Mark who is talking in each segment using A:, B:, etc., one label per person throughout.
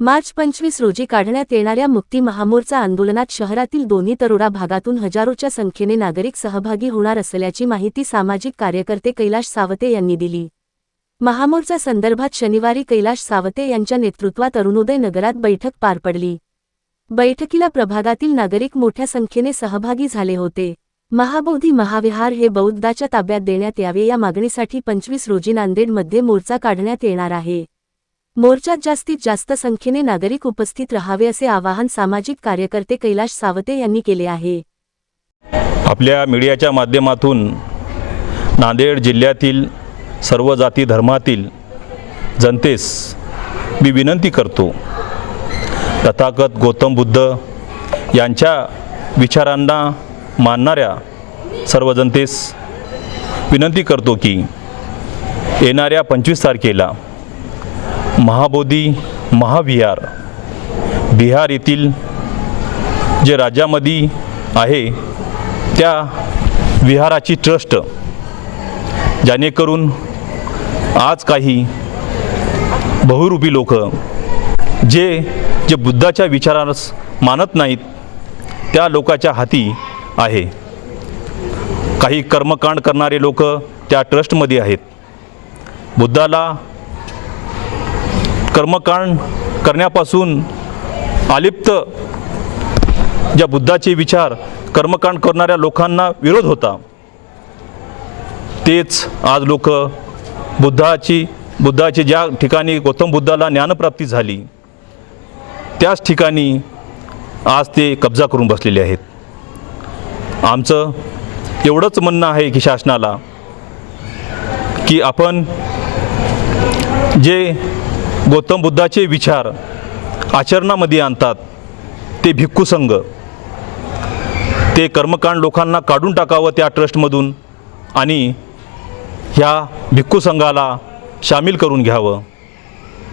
A: मार्च पंचवीस रोजी काढण्यात येणाऱ्या मुक्ती महामोर्चा आंदोलनात शहरातील दोन्ही तरोडा भागातून हजारोच्या संख्येने नागरिक सहभागी होणार असल्याची माहिती सामाजिक कार्यकर्ते कैलाश सावते यांनी दिली. महामोर्चा संदर्भात शनिवारी कैलाश सावते यांच्या नेतृत्वात अरुणोदय नगरात बैठक पार पडली. बैठकीला प्रभागातील नागरिक मोठ्या संख्येने सहभागी झाले होते. महाबोधी महाविहार हे बौद्धाच्या ताब्यात देण्यात यावे या मागणीसाठी पंचवीस रोजी नांदेडमध्ये मोर्चा काढण्यात येणार आहे. मोर्चात जास्तीत जास्त संख्येने नागरिक उपस्थित राहावे असे आवाहन सामाजिक कार्यकर्ते कैलाश सावते यांनी केले आहे.
B: आपल्या मीडियाच्या माध्यमातून नांदेड जिल्ह्यातील सर्व जाती धर्मातील जनतेस मी विनंती करतो तथागत गौतम बुद्ध यांच्या विचारांना मानणाऱ्या सर्व जनतेस विनंती करतो की येणाऱ्या पंचवीस तारखेला महाबोधी महाविहार. बिहार येथील जे राज्यामध्ये आहे त्या विहाराची ट्रस्ट. जेणेकरून आज काही बहुरूपी लोक जे जे बुद्धाच्या विचारास मानत नाहीत त्या लोकाच्या हाती आहे. काही कर्मकांड करणारे लोक त्या ट्रस्टमध्ये आहेत. बुद्धाला कर्मकांड करण्यापासून अलिप्त ज्या बुद्धाचे विचार कर्मकांड करणाऱ्या लोकांना विरोध होता तेच आज लोक बुद्धाची बुद्धाची ज्या ठिकाणी गौतम बुद्धाला ज्ञानप्राप्ती झाली त्याच ठिकाणी आज ते कब्जा करून बसलेले आहेत. आमचं एवढंच म्हणणं आहे की शासनाला की आपण जे गौतम बुद्धाचे विचार आचरणामध्ये आणतात. ते भिक्खू संघ. ते कर्मकांड लोकांना काढून टाकावं त्या ट्रस्टमधून आणि ह्या भिक्खू संघाला सामील करून घ्यावं.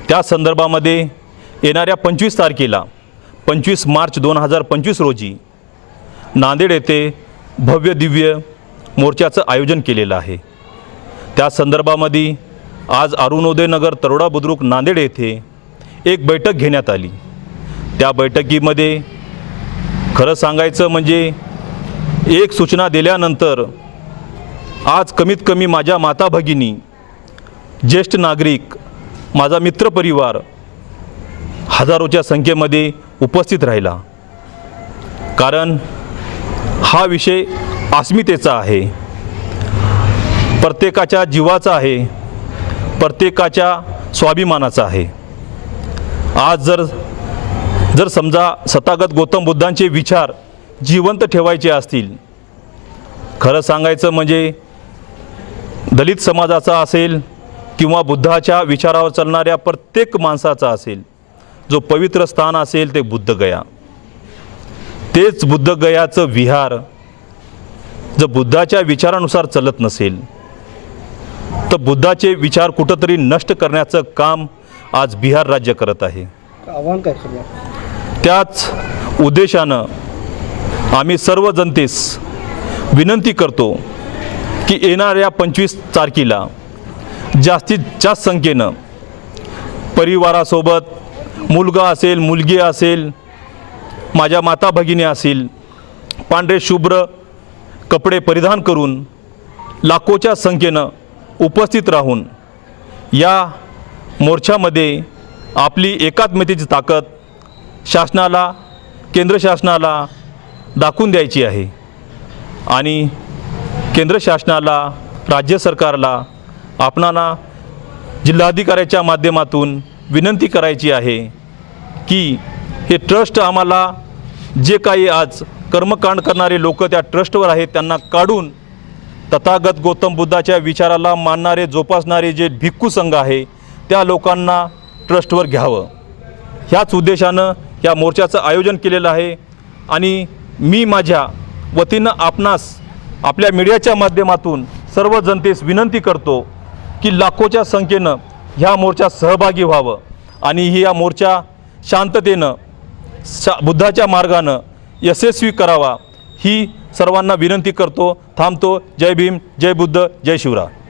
B: त्या संदर्भामध्ये येणाऱ्या पंचवीस तारखेला पंचवीस मार्च दोन हजार पंचवीस रोजी नांदेड येथे भव्य दिव्य मोर्चाचं आयोजन केलेलं आहे. त्या संदर्भामध्ये आज अरुणोदयनगर तरोडा बुद्रुक नांदेड येथे एक बैठक घेण्यात आली. त्या बैठकीमध्ये खरं सांगायचं म्हणजे एक सूचना दिल्यानंतर आज कमीत कमी माझ्या माता भगिनी ज्येष्ठ नागरिक माझा मित्रपरिवार हजारोच्या संख्येमध्ये उपस्थित राहिला. कारण हा विषय अस्मितेचा आहे. प्रत्येकाच्या जीवाचा आहे. प्रत्येकाच्या स्वाभिमानाचा आहे. आज जर जर समजा सतागत गौतम बुद्धांचे विचार जिवंत ठेवायचे असतील खरं सांगायचं म्हणजे दलित समाजाचा असेल किंवा बुद्धाच्या विचारावर चालणाऱ्या प्रत्येक माणसाचा असेल जो पवित्र स्थान असेल ते बुद्धगया तेच बुद्धगयाचं विहार जर बुद्धाच्या विचारानुसार चालत नसेल तर बुद्धाचे विचार कुठंतरी नष्ट करण्याचं काम आज बिहार राज्य करत आहे.
C: आव्हान काय
B: त्याच उद्देशानं आम्ही सर्व जनतेस विनंती करतो की येणाऱ्या पंचवीस तारखेला जास्तीत जास्त संख्येनं परिवारासोबत मुलगा असेल मुलगी असेल माझ्या माता भगिनी असतील पांढरे शुभ्र कपडे परिधान करून लाखोच्या संख्येनं उपस्थित राहून या मोर्चामध्ये आपली एकात्मतेची ताकद शासनाला केंद्र शासनाला दाखवून द्यायची आहे. आणि केंद्र शासनाला राज्य सरकारला आपणाला जिल्हाधिकाऱ्याच्या माध्यमातून विनंती करायची आहे की हे ट्रस्ट आम्हाला जे काही आज कर्मकांड करणारे लोक त्या ट्रस्टवर आहेत त्यांना काढून तथागत गौतम बुद्धाच्या विचाराला मानणारे जोपासणारे जे भिक्खू संघ आहे त्या लोकांना ट्रस्टवर घ्यावं. ह्याच उद्देशानं या मोर्चाचं आयोजन केलेलं आहे आणि मी माझ्या वतीनं आपणास आपल्या मीडियाच्या माध्यमातून सर्व जनतेस विनंती करतो की लाखोच्या संख्येनं ह्या मोर्चात सहभागी व्हावं आणि ही या मोर्चा शांततेनं शा बुद्धाच्या मार्गानं यशस्वी करावा ही सर्वांना विनंती करतो थांबतो. जय भीम जय बुद्ध जय शिवराय.